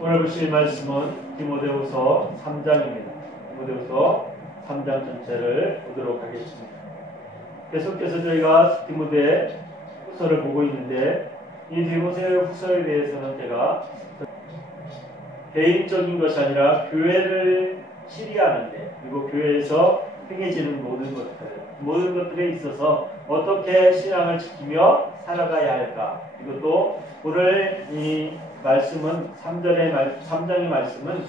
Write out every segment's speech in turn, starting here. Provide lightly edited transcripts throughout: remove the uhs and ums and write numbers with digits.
오늘 보실 말씀은 디모데후서 3장입니다. 디모데후서 3장 전체를 보도록 하겠습니다. 계속해서 저희가 디모데 후서를 보고 있는데 이 디모데 후서에 대해서는 제가 개인적인 것이 아니라 교회를 치리하는데 그리고 교회에서 행해지는 모든 것들에 있어서 어떻게 신앙을 지키며 살아가야 할까. 그리고 또 오늘 이 말씀은 3장의 말씀은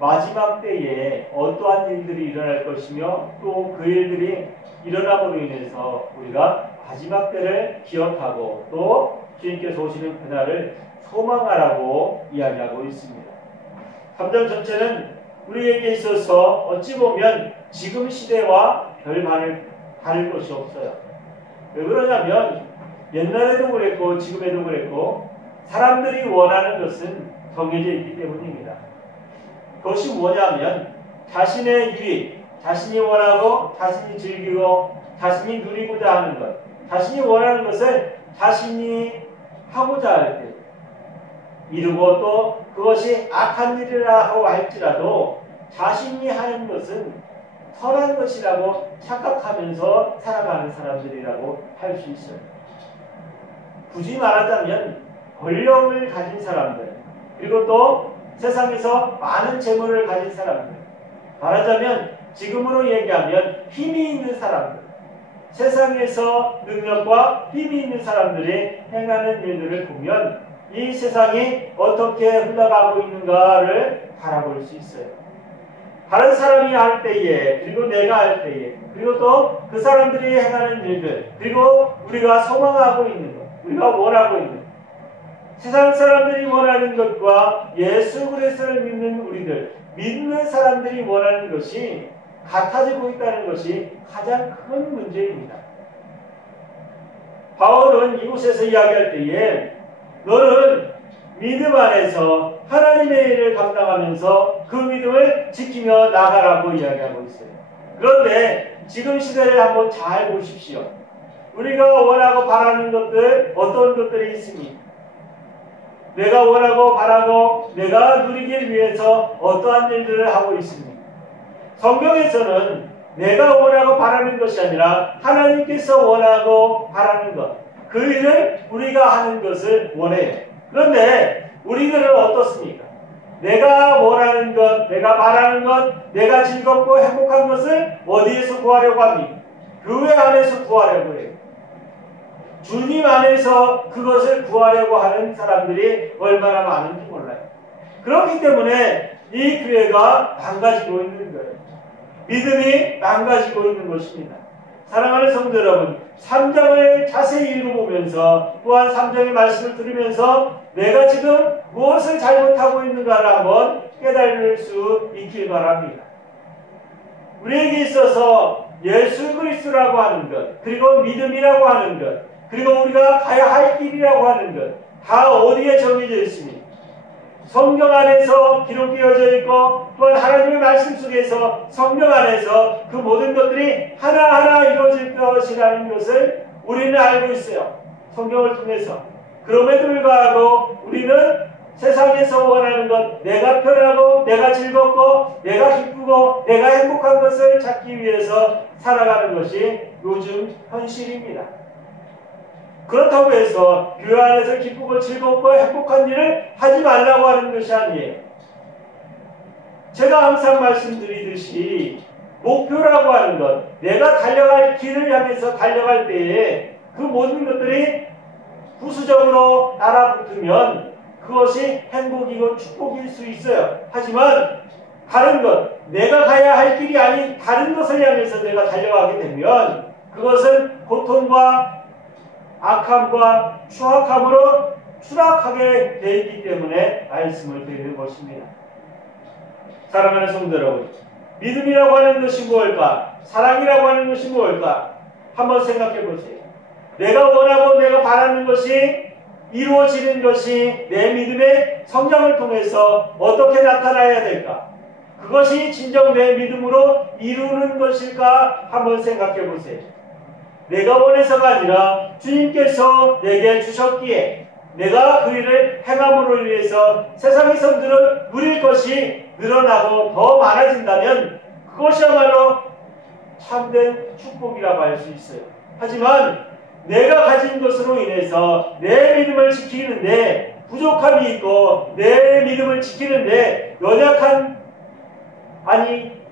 마지막 때에 어떠한 일들이 일어날 것이며 또 그 일들이 일어남으로 인해서 우리가 마지막 때를 기억하고 또 주님께서 오시는 그날을 소망하라고 이야기하고 있습니다. 3장 전체는 우리에게 있어서 어찌 보면 지금 시대와 별 다를 것이 없어요. 왜 그러냐면 옛날에도 그랬고 지금에도 그랬고 사람들이 원하는 것은 정해져 있기 때문입니다. 그것이 뭐냐면 자신의 유익, 자신이 원하고 자신이 즐기고 자신이 누리고자 하는 것, 자신이 원하는 것을 자신이 하고자 할 때 이루고 또 그것이 악한 일이라고 할지라도 자신이 하는 것은 선한 것이라고 착각하면서 살아가는 사람들이라고 할 수 있어요. 굳이 말하자면 권력을 가진 사람들 그리고 또 세상에서 많은 재물을 가진 사람들, 말하자면 지금으로 얘기하면 힘이 있는 사람들, 세상에서 능력과 힘이 있는 사람들이 행하는 일들을 보면 이 세상이 어떻게 흘러가고 있는가를 바라볼 수 있어요. 다른 사람이 할 때에 그리고 내가 할 때에 그리고 또 그 사람들이 행하는 일들 그리고 우리가 소망하고 있는 것, 우리가 원하고 있는 것, 세상 사람들이 원하는 것과 예수 그리스도를 믿는 우리들, 믿는 사람들이 원하는 것이 같아지고 있다는 것이 가장 큰 문제입니다. 바울은 이곳에서 이야기할 때에 너는 믿음 안에서 하나님의 일을 감당하면서 그 믿음을 지키며 나가라고 이야기하고 있어요. 그런데 지금 시대를 한번 잘 보십시오. 우리가 원하고 바라는 것들 어떤 것들이 있습니까? 내가 원하고 바라고 내가 누리기 위해서 어떠한 일들을 하고 있습니까? 성경에서는 내가 원하고 바라는 것이 아니라 하나님께서 원하고 바라는 것, 그 일을 우리가 하는 것을 원해요. 그런데 우리들은 어떻습니까? 내가 원하는 것, 내가 바라는 것, 내가 즐겁고 행복한 것을 어디에서 구하려고 합니까? 교회 안에서 구하려고 해요. 주님 안에서 그것을 구하려고 하는 사람들이 얼마나 많은지 몰라요. 그렇기 때문에 이 교회가 망가지고 있는 거예요. 믿음이 망가지고 있는 것입니다. 사랑하는 성도 여러분, 3장을 자세히 읽어보면서 또한 3장의 말씀을 들으면서 내가 지금 무엇을 잘못하고 있는가를 한번 깨달을 수 있길 바랍니다. 우리에게 있어서 예수 그리스도라고 하는 것, 그리고 믿음이라고 하는 것, 그리고 우리가 가야 할 길이라고 하는 것, 다 어디에 정해져 있습니까? 성경 안에서 기록되어져 있고 또한 하나님의 말씀 속에서 성경 안에서 그 모든 것들이 하나하나 이루어질 것이라는 것을 우리는 알고 있어요. 성경을 통해서. 그럼에도 불구하고 우리는 세상에서 원하는 것, 내가 편하고 내가 즐겁고 내가 기쁘고 내가 행복한 것을 찾기 위해서 살아가는 것이 요즘 현실입니다. 그렇다고 해서 교회 안에서 기쁘고 즐겁고 행복한 일을 하지 말라고 하는 것이 아니에요. 제가 항상 말씀드리듯이 목표라고 하는 것, 내가 달려갈 길을 향해서 달려갈 때에 그 모든 것들이 부수적으로 따라붙으면 그것이 행복이고 축복일 수 있어요. 하지만 다른 것, 내가 가야 할 길이 아닌 다른 것을 향해서 내가 달려가게 되면 그것은 고통과 악함과 추악함으로 추락하게 되어 있기 때문에 말씀을 드리는 것입니다. 사랑하는 성도 여러분, 믿음이라고 하는 것이 무엇일까? 사랑이라고 하는 것이 무엇일까? 한번 생각해 보세요. 내가 원하고 내가 바라는 것이 이루어지는 것이 내 믿음의 성장을 통해서 어떻게 나타나야 될까? 그것이 진정 내 믿음으로 이루는 것일까? 한번 생각해 보세요. 내가 원해서가 아니라 주님께서 내게 주셨기에 내가 그 일을 행함으로 인해서 세상의 성들을 누릴 것이 늘어나고 더 많아진다면 그것이야말로 참된 축복이라고 할 수 있어요. 하지만 내가 가진 것으로 인해서 내 믿음을 지키는데 부족함이 있고 내 믿음을 지키는데 연약한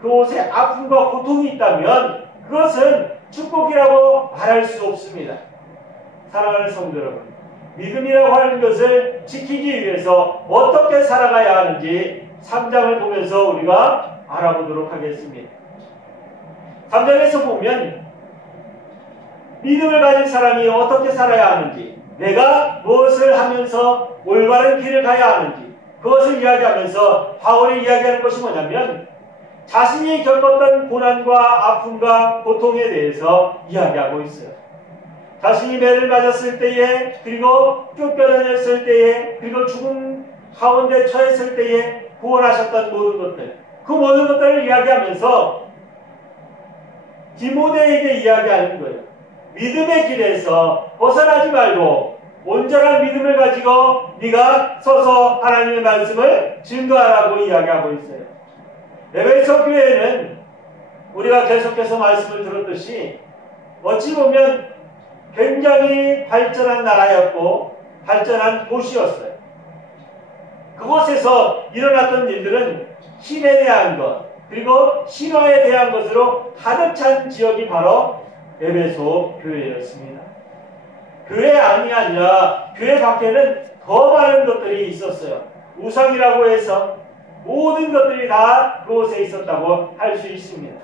그곳에 아픔과 고통이 있다면 그것은 축복이라고 말할 수 없습니다. 사랑하는 성도 여러분, 믿음이라고 하는 것을 지키기 위해서 어떻게 살아가야 하는지 3장을 보면서 우리가 알아보도록 하겠습니다. 3장에서 보면 믿음을 가진 사람이 어떻게 살아야 하는지, 내가 무엇을 하면서 올바른 길을 가야 하는지 그것을 이야기하면서 바울이 이야기하는 것이 뭐냐면 자신이 겪었던 고난과 아픔과 고통에 대해서 이야기하고 있어요. 자신이 매를 맞았을 때에, 그리고 쫓겨다녔을 때에, 그리고 죽음 가운데 처했을 때에 구원하셨던 모든 것들, 그 모든 것들을 이야기하면서 디모데에게 이야기하는 거예요. 믿음의 길에서 벗어나지 말고 온전한 믿음을 가지고 네가 서서 하나님의 말씀을 증거하라고 이야기하고 있어요. 에베소 교회는 우리가 계속해서 말씀을 들었듯이 어찌 보면 굉장히 발전한 나라였고 발전한 도시였어요. 그곳에서 일어났던 일들은 신에 대한 것, 그리고 신화에 대한 것으로 가득 찬 지역이 바로 에베소 교회였습니다. 교회 안이 아니라 교회 밖에는 더 많은 것들이 있었어요. 우상이라고 해서 모든 것들이 다 그곳에 있었다고 할 수 있습니다.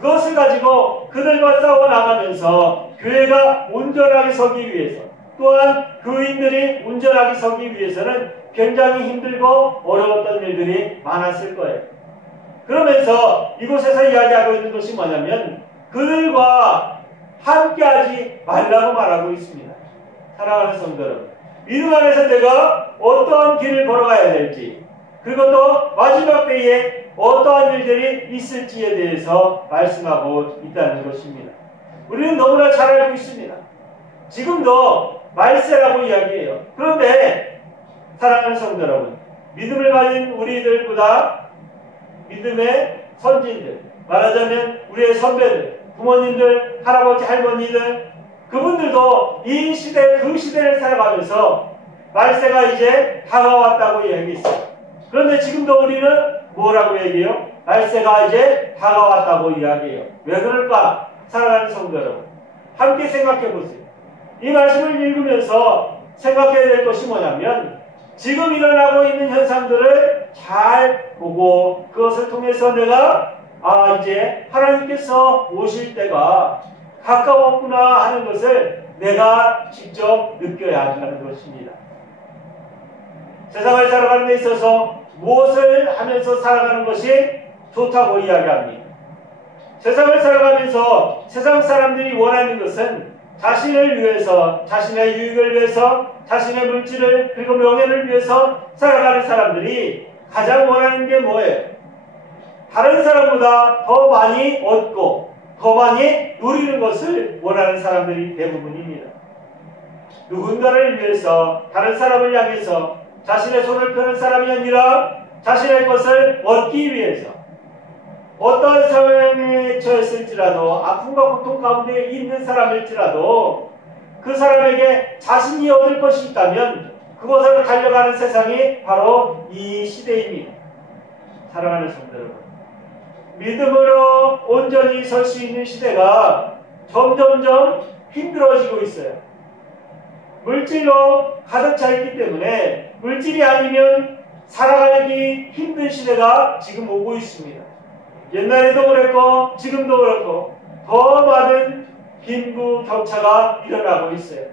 그것을 가지고 그들과 싸워 나가면서 교회가 온전하게 서기 위해서, 또한 교인들이 온전하게 서기 위해서는 굉장히 힘들고 어려웠던 일들이 많았을 거예요. 그러면서 이곳에서 이야기하고 있는 것이 뭐냐면 그들과 함께하지 말라고 말하고 있습니다. 사랑하는 성도 여러분, 믿음 안에서 내가 어떠한 길을 걸어가야 될지, 그리고 또 마지막 때에 어떠한 일들이 있을지에 대해서 말씀하고 있다는 것입니다. 우리는 너무나 잘 알고 있습니다. 지금도 말세라고 이야기해요. 그런데 사랑하는 성도 여러분, 믿음을 가진 우리들보다 믿음의 선진들, 말하자면 우리의 선배들, 부모님들, 할아버지, 할머니들, 그분들도 이 시대, 그 시대를 살아가면서 말세가 이제 다가왔다고 이야기했어요. 그런데 지금도 우리는 뭐라고 얘기해요? 말세가 이제 다가왔다고 이야기해요. 왜 그럴까? 사랑하는 성도 여러분, 함께 생각해 보세요. 이 말씀을 읽으면서 생각해야 될 것이 뭐냐면 지금 일어나고 있는 현상들을 잘 보고 그것을 통해서 내가 이제 하나님께서 오실 때가 가까웠구나 하는 것을 내가 직접 느껴야 한다는 것입니다. 세상을 살아가는 데 있어서 무엇을 하면서 살아가는 것이 좋다고 이야기합니다. 세상을 살아가면서 세상 사람들이 원하는 것은 자신을 위해서, 자신의 유익을 위해서, 자신의 물질을 그리고 명예를 위해서 살아가는 사람들이 가장 원하는 게 뭐예요? 다른 사람보다 더 많이 얻고 더 많이 누리는 것을 원하는 사람들이 대부분입니다. 누군가를 위해서, 다른 사람을 향해서 자신의 손을 펴는 사람이 아니라 자신의 것을 얻기 위해서 어떠한 상황에 처했을지라도, 아픔과 고통 가운데 있는 사람일지라도 그 사람에게 자신이 얻을 것이 있다면 그것을 달려가는 세상이 바로 이 시대입니다. 사랑하는 성도 여러분, 믿음으로 온전히 설 수 있는 시대가 점점점 힘들어지고 있어요. 물질로 가득 차 있기 때문에 물질이 아니면 살아가기 힘든 시대가 지금 오고 있습니다. 옛날에도 그랬고 지금도 그렇고 더 많은 빈부격차가 일어나고 있어요.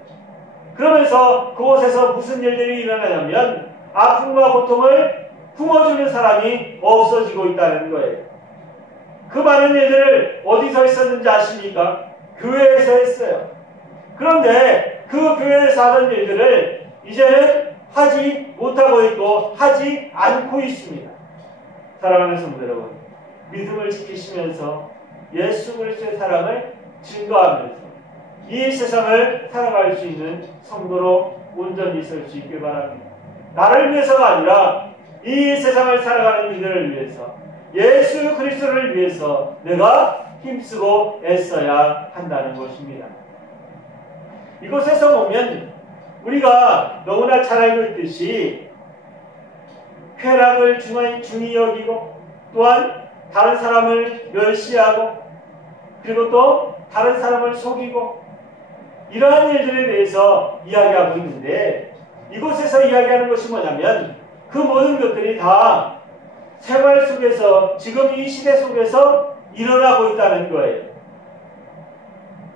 그러면서 그곳에서 무슨 일들이 일어나냐면 아픔과 고통을 품어주는 사람이 없어지고 있다는 거예요. 그 많은 일들을 어디서 했었는지 아십니까? 교회에서 했어요. 그런데 그 교회에서 하던 일들을 이제는 하지 못하고 있고 하지 않고 있습니다. 사랑하는 성도 여러분, 믿음을 지키시면서 예수 그리스도의 사랑을 증거하면서 이 세상을 살아갈 수 있는 성도로 온전히 설 수 있길 바랍니다. 나를 위해서가 아니라 이 세상을 살아가는 이들을 위해서, 예수 그리스도를 위해서 내가 힘쓰고 애써야 한다는 것입니다. 이곳에서 보면 우리가 너무나 잘 알고 있듯이 쾌락을 중히 여기고, 또한 다른 사람을 멸시하고, 그리고 또 다른 사람을 속이고, 이러한 일들에 대해서 이야기하고 있는데, 이곳에서 이야기하는 것이 뭐냐면 그 모든 것들이 다 생활 속에서, 지금 이 시대 속에서 일어나고 있다는 거예요.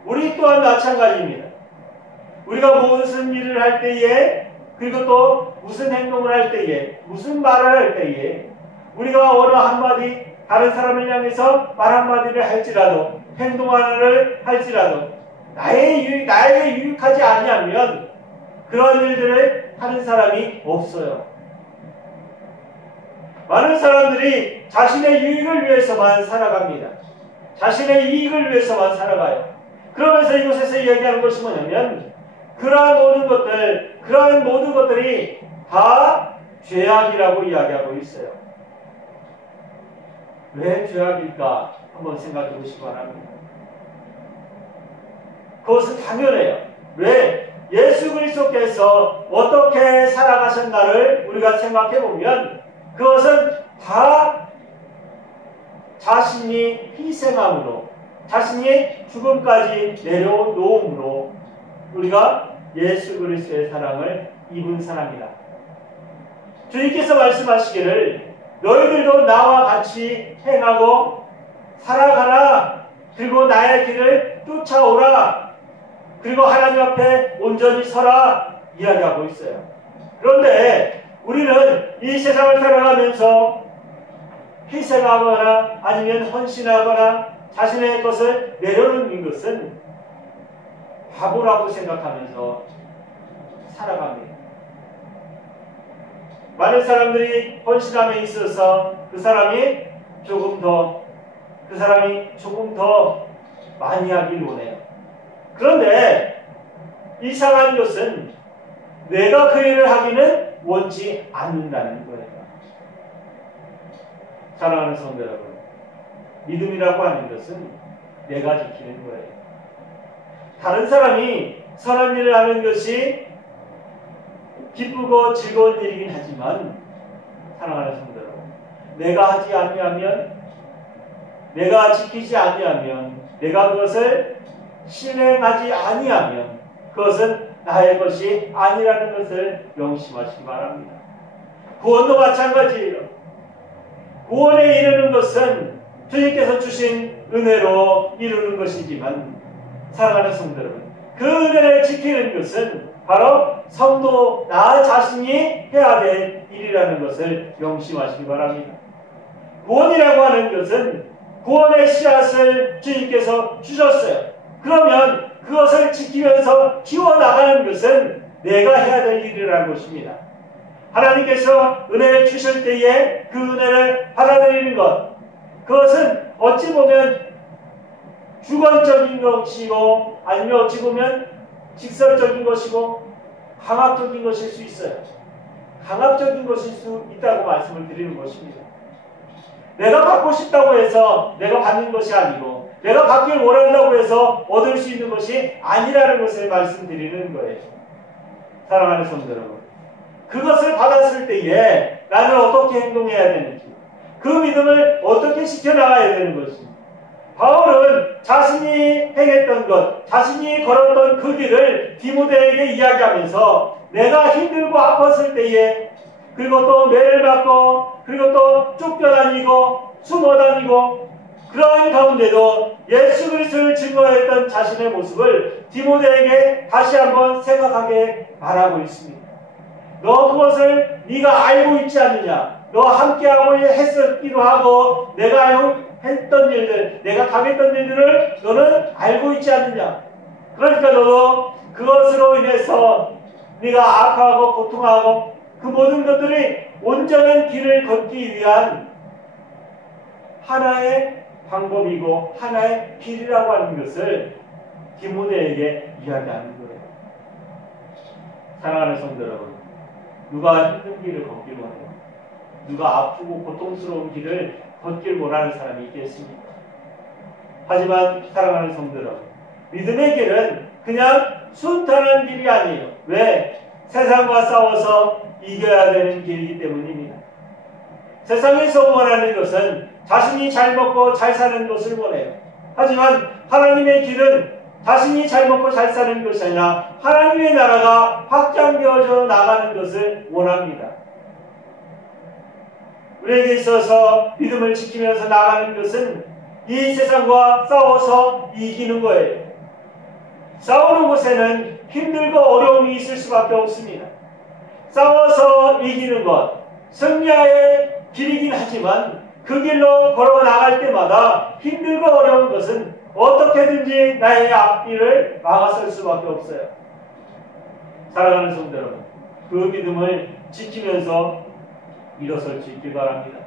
우리 또한 마찬가지입니다. 우리가 무슨 일을 할 때에, 그리고 또 무슨 행동을 할 때에, 무슨 말을 할 때에, 우리가 어느 한마디 다른 사람을 향해서 말 한마디를 할지라도, 행동 하나를 할지라도 나에게 유익하지 아니하면 그런 일들을 하는 사람이 없어요. 많은 사람들이 자신의 유익을 위해서만 살아갑니다. 자신의 이익을 위해서만 살아가요. 그러면서 이곳에서 이야기하는 것이 뭐냐면 그러한 모든 것들이 다 죄악이라고 이야기하고 있어요. 왜 죄악일까? 한번 생각해 보시기 바랍니다. 그것은 당연해요. 왜? 예수 그리스도께서 어떻게 살아가셨나를 우리가 생각해 보면 그것은 다 자신이 희생함으로, 자신이 죽음까지 내려놓음으로 우리가 예수 그리스도의 사랑을 입은 사람이다. 주님께서 말씀하시기를 너희들도 나와 같이 행하고 살아가라. 그리고 나의 길을 쫓아오라. 그리고 하나님 앞에 온전히 서라. 이야기하고 있어요. 그런데 우리는 이 세상을 살아가면서 희생하거나 아니면 헌신하거나 자신의 것을 내려놓는 것은 바보라고 생각하면서 살아갑니다. 많은 사람들이 헌신함에 있어서 그 사람이 조금 더 많이 하길 원해요. 그런데 이상한 것은 내가 그 일을 하기는 원치 않는다는 거예요. 사랑하는 성도 여러분, 믿음이라고 하는 것은 내가 지키는 거예요. 다른 사람이 선한 일을 하는 것이 기쁘고 즐거운 일이긴 하지만 사랑하는 성도 여러분, 내가 하지 아니하면, 내가 지키지 아니하면, 내가 그것을 실행하지 아니하면 그것은 나의 것이 아니라는 것을 명심하시기 바랍니다. 구원도 마찬가지예요. 구원에 이르는 것은 주님께서 주신 은혜로 이루는 것이지만 사랑하는 성도 여러분, 그 은혜를 지키는 것은 바로 성도 나 자신이 해야 될 일이라는 것을 명심하시기 바랍니다. 구원이라고 하는 것은 구원의 씨앗을 주님께서 주셨어요. 그러면 그것을 지키면서 키워나가는 것은 내가 해야 될 일이라는 것입니다. 하나님께서 은혜를 주실 때에 그 은혜를 받아들이는 것, 그것은 어찌 보면 주관적인 것이고 아니면 어찌 보면 직설적인 것이고 강압적인 것일 수 있어요. 강압적인 것일 수 있다고 말씀을 드리는 것입니다. 내가 받고 싶다고 해서 내가 받는 것이 아니고 내가 받길 원한다고 해서 얻을 수 있는 것이 아니라는 것을 말씀드리는 거예요. 사랑하는 성도 여러분, 그것을 받았을 때에 나는 어떻게 행동해야 되는지, 그 믿음을 어떻게 지켜나가야 되는 것인지, 바울은 자신이 행했던 것, 자신이 걸었던 그 길을 디모데에게 이야기하면서 내가 힘들고 아팠을 때에, 그리고 또 매를 받고, 그리고 또 쫓겨다니고 숨어다니고 그러한 가운데도 예수 그리스도를 증거했던 자신의 모습을 디모데에게 다시 한번 생각하게 말하고 있습니다. 너 그것을 네가 알고 있지 않느냐? 너 함께하고 했었기도 하고 내가 했던 일들, 내가 당했던 일들을 너는 알고 있지 않느냐? 그러니까 너도 그것으로 인해서 네가 아파하고 고통하고 그 모든 것들이 온전한 길을 걷기 위한 하나의 방법이고 하나의 길이라고 하는 것을 디모데에게 이야기하는 거예요. 사랑하는 성도 여러분, 누가 힘든 길을 걷길 원해요? 누가 아프고 고통스러운 길을 걷길 원하는 사람이 있겠습니까? 하지만 사랑하는 성도 여러분, 믿음의 길은 그냥 순탄한 길이 아니에요. 왜? 세상과 싸워서 이겨야 되는 길이기 때문입니다. 세상에서 원하는 것은 자신이 잘 먹고 잘 사는 것을 원해요. 하지만 하나님의 길은 자신이 잘 먹고 잘 사는 것이 아니라 하나님의 나라가 확장되어져 나가는 것을 원합니다. 우리에게 있어서 믿음을 지키면서 나가는 것은 이 세상과 싸워서 이기는 거예요. 싸우는 곳에는 힘들고 어려움이 있을 수밖에 없습니다. 싸워서 이기는 것, 승리의 길이긴 하지만 그 길로 걸어 나갈 때마다 힘들고 어려운 것은 어떻게든지 나의 앞길을 막아설 수밖에 없어요. 사랑하는 성도 여러분, 그 믿음을 지키면서 일어설 수 있길 바랍니다.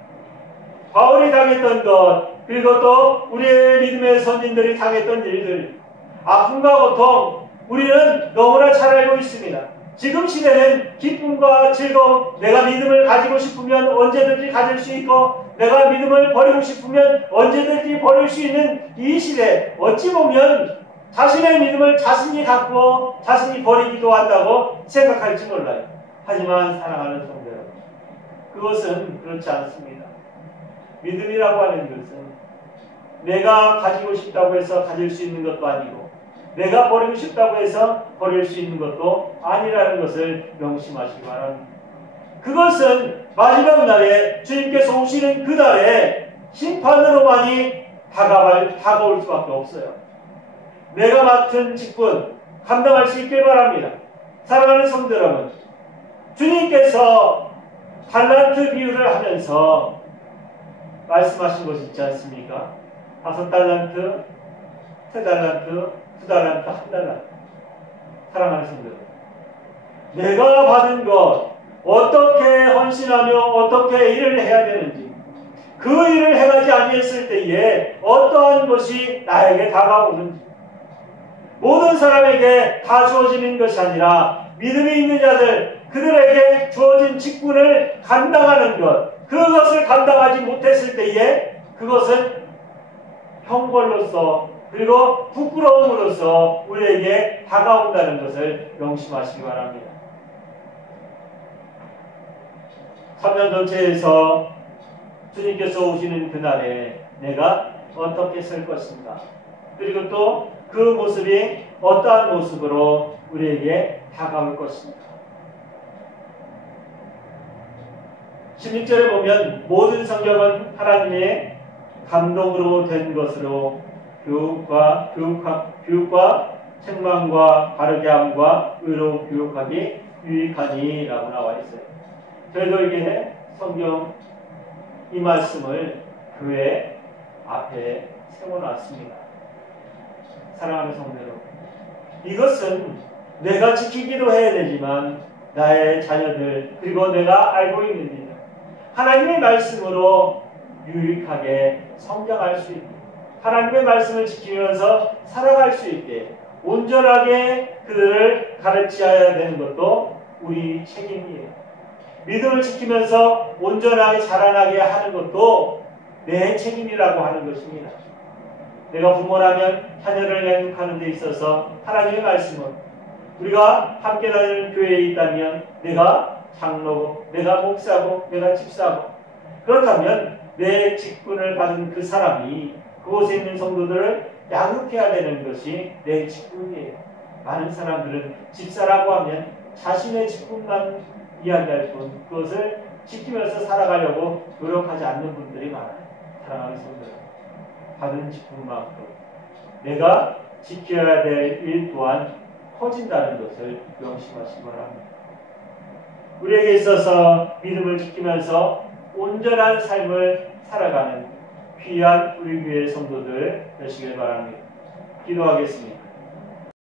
바울이 당했던 것, 그리고 또 우리의 믿음의 선진들이 당했던 일들, 아픔과 고통, 우리는 너무나 잘 알고 있습니다. 지금 시대는 기쁨과 즐거움, 내가 믿음을 가지고 싶으면 언제든지 가질 수 있고 내가 믿음을 버리고 싶으면 언제든지 버릴 수 있는 이 시대, 어찌 보면 자신의 믿음을 자신이 갖고 자신이 버리기도 한다고 생각할지 몰라요. 하지만 사랑하는 성도 여러분, 그것은 그렇지 않습니다. 믿음이라고 하는 것은 내가 가지고 싶다고 해서 가질 수 있는 것도 아니고 내가 버리고 싶다고 해서 버릴 수 있는 것도 아니라는 것을 명심하시기 바랍니다. 그것은 마지막 날에 주님께서 오시는 그 날에 심판으로만이 다가올 수밖에 없어요. 내가 맡은 직분 감당할 수 있길 바랍니다. 사랑하는 성도 여러분, 주님께서 달란트 비유를 하면서 말씀하신 것이 있지 않습니까? 5달란트, 3달란트, 2달란트, 1달란트. 사랑하는 성도 여러분, 내가 받은 것 어떻게 헌신하며 어떻게 일을 해야 되는지, 그 일을 행하지 아니했을 때에 어떠한 것이 나에게 다가오는지, 모든 사람에게 다 주어지는 것이 아니라 믿음이 있는 자들, 그들에게 주어진 직분을 감당하는 것, 그것을 감당하지 못했을 때에 그것은 형벌로서 그리고 부끄러움으로써 우리에게 다가온다는 것을 명심하시기 바랍니다. 3년 전체에서 주님께서 오시는 그날에 내가 어떻게 설 것인가, 그리고 또 그 모습이 어떠한 모습으로 우리에게 다가올 것인가. 16절에 보면 모든 성경은 하나님의 감동으로 된 것으로 교육과 책망과 바르게 함과 의로 교육하기 유익하니 라고 나와 있어요. 저희도 이게 성경 이 말씀을 교회 앞에 세워놨습니다. 사랑하는 성도 여러분, 이것은 내가 지키기도 해야 되지만 나의 자녀들, 그리고 내가 알고 있는 일, 하나님의 말씀으로 유익하게 성장할 수 있게, 하나님의 말씀을 지키면서 살아갈 수 있게 온전하게 그들을 가르쳐야 되는 것도 우리 책임이에요. 믿음을 지키면서 온전하게 자라나게 하는 것도 내 책임이라고 하는 것입니다. 내가 부모라면 자녀를 양육하는 데 있어서 하나님의 말씀은, 우리가 함께 다니는 교회에 있다면 내가 장로고 내가 목사고 내가 집사고, 그렇다면 내 직분을 받은 그 사람이 그곳에 있는 성도들을 양육해야 되는 것이 내 직분이에요. 많은 사람들은 집사라고 하면 자신의 직분만 이야기할 뿐 그것을 지키면서 살아가려고 노력하지 않는 분들이 많아요. 사랑하는 성도들, 받은 직분만큼 내가 지켜야 될 일 또한 커진다는 것을 명심하시기 바랍니다. 우리에게 있어서 믿음을 지키면서 온전한 삶을 살아가는 귀한 우리 교회 성도들 되시길 바랍니다. 기도하겠습니다.